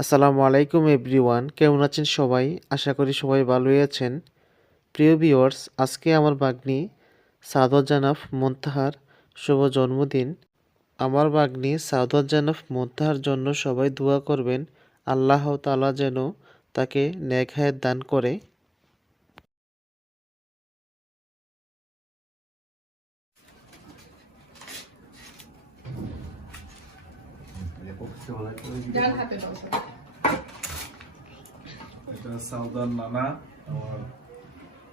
আসসালামু আলাইকুম এভরিওয়ান কেমন আছেন সবাই? আশা করি সবাই ভালোই আছেন। প্রিয় ভিউয়ার্স আজকে আমার বাগ্নি সাদত জানাফ মোন্তাহার শুভ জন্মদিন আমার বাগ্নি সাদত জানাফ মোন্তাহার জন্য সবাই দোয়া করবেন আল্লাহ তালা যেন তাকে নেক হায়াত দান করে. এটা সাউদার নানা আমার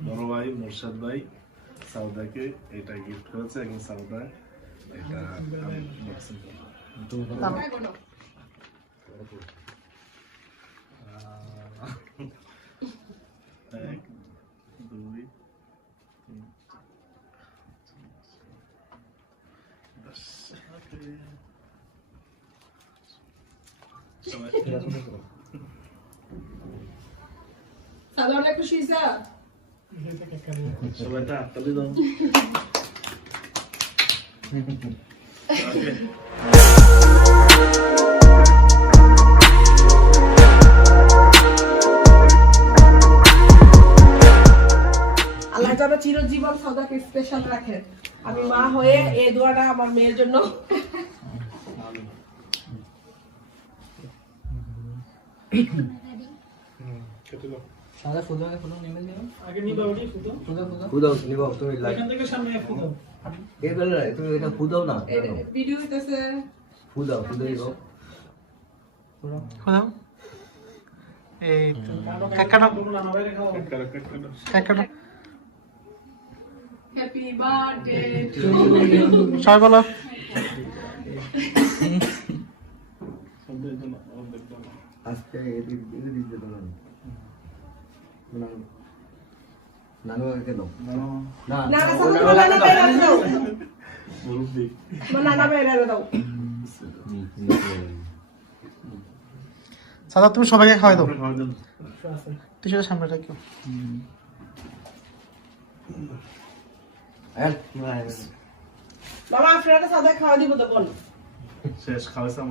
বড় ভাই মুর্শাদ ভাই সাউদাকে এটা গিফট করেছে এবং সাউদা এটা এক দুই তিন siya. সবাইটা হাততালি দাও আল্লাহ যেন চিরজীবন সদাকে স্পেশাল রাখেন। আমি মা হয়ে এই দোয়াটা আমার মেয়ের জন্য। কেটে সাদা আগে নেমে দিও আগে নিবা ওটি ফুটো। ফুল ফুল ফুদাও নিবাও তুমি লাইক এখান থেকে সামনে বেলা তুমি এটা ফুদাও না। ভিডিও হইতেছে। ফুদাও ফুদাই দাও এই তো কাকাটা। কাকাটা হ্যাপি বার্থডে সবাই আজকে এদিক এদিক দিতে দাও সাদা তুমি সবাইকে খাওয়াই দাও। খাওয়াই সামনে রাখো মামা আপনারা সাদা খাওয়া দিব তো বল। শেষ খাওয়াইছে